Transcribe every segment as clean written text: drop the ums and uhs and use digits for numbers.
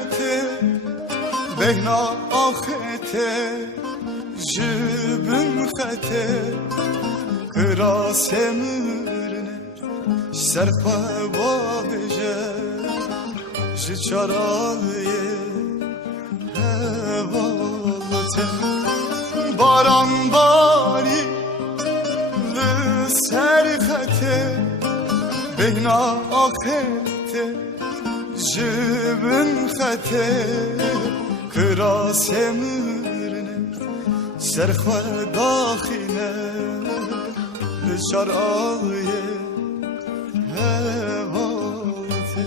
خطه بهنا آخته جبن خطه کراسمرنه سرخواه باهجه جچارایه هوالته باران باری لسر خطه بهنا آخته جبن خطه کراسمرنه سرخواه داخله لچارایه هوالته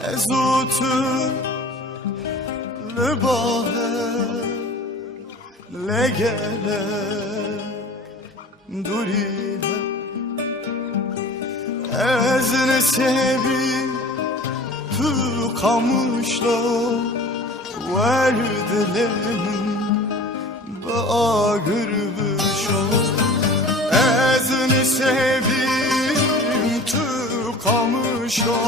ازوتو لباهه لگله دوریه از نسبی تو قاموشلا وردلم با آگر بشو از نسبیم تو قاموشلا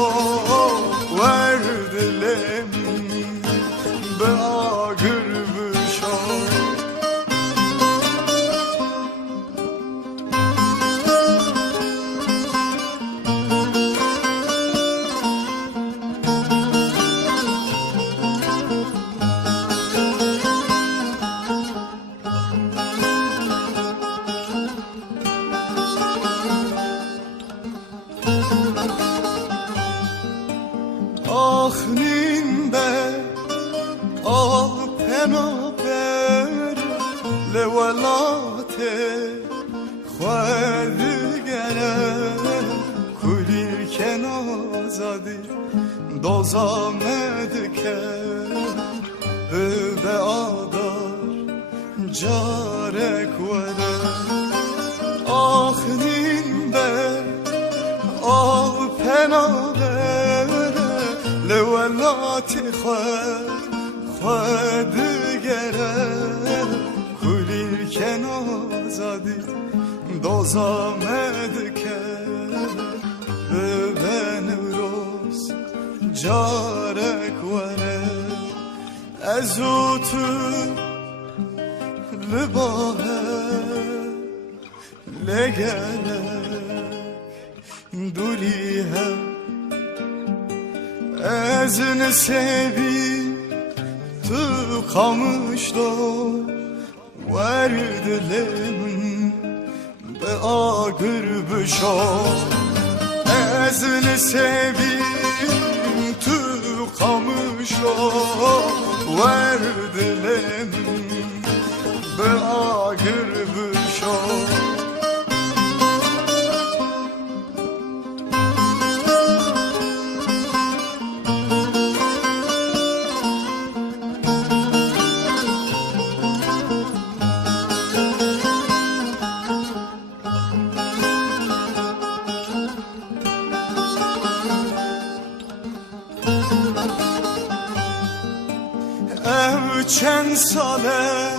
وردلم با آگر بشو آخنین به آل پنابر لولاته خواهدگره کلیر که نازدی دوزامد که به آدار جارک وره آخنین به آل پنابر لولاتی خواهدگره کلیر که نازدی دوزامد که به نوروز جارک وره از او تو لباهه لگلک دوریه از نسبی تو خاموشلا وردلم به آگر بشو از نسبی تو خاموشلا وردلم به آگر بشو چند ساله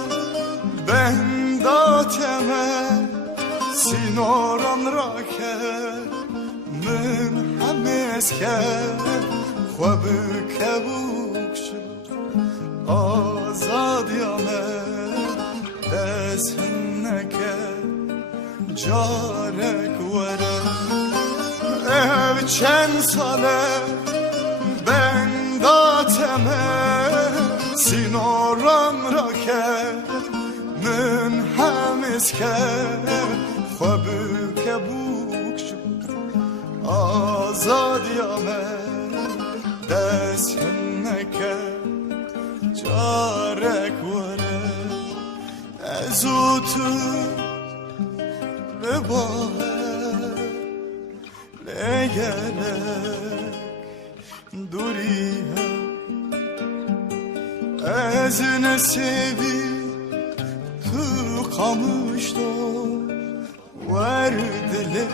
بنداتمه سیناران را که من همه از که خواب کبوک شد آزادیامه دست نکه جارک وره چند ساله بنداتمه سینارم را که من همیز که خواب کبوک شد آزادیامه دست نکه جارک وره از او تو لباهه لگلک دوریه از نسبی تو خاموشلا وردلم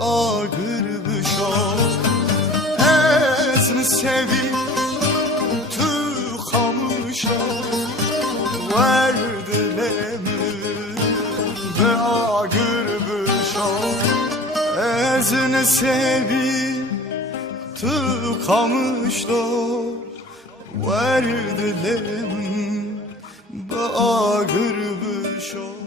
آگر بشو از نسبی تو خاموشلا وردلم به آگر بشو از نسبی tıkamışlar, verdiler bağır bir şarkı.